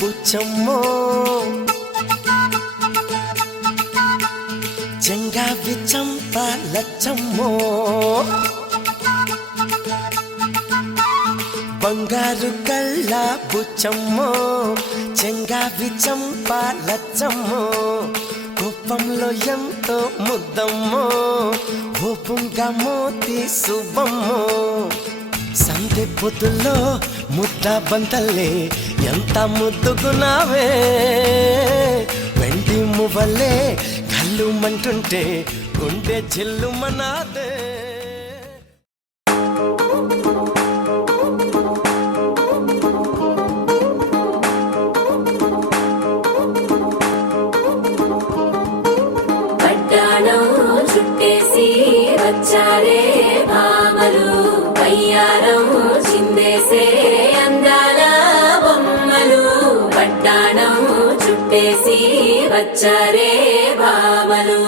బుచ్చమ్మో చెంగావి చంప లచ్చమ్మో బంగారు కళ్ళ బుచ్చమ్మో చెంగావి చంప లచ్చమ్మో కోపంలో ఎంతో ముద్దమ్మో ఓపుంగా మోతి శుభమ్మో సంధి పొద్దుల్లో ముద్ద బంతల్లే ఎంత ముద్దుకున్నావే వెండి మువ్వలే కళ్ళు మంటుంటే గుండె చిల్లుమనాదే చుట్టేసి వచ్చారే భామలు వయ్యారం చిందేసే అందాల బొమ్మలు పట్టాణం చుట్టేసి వచ్చారే భామలు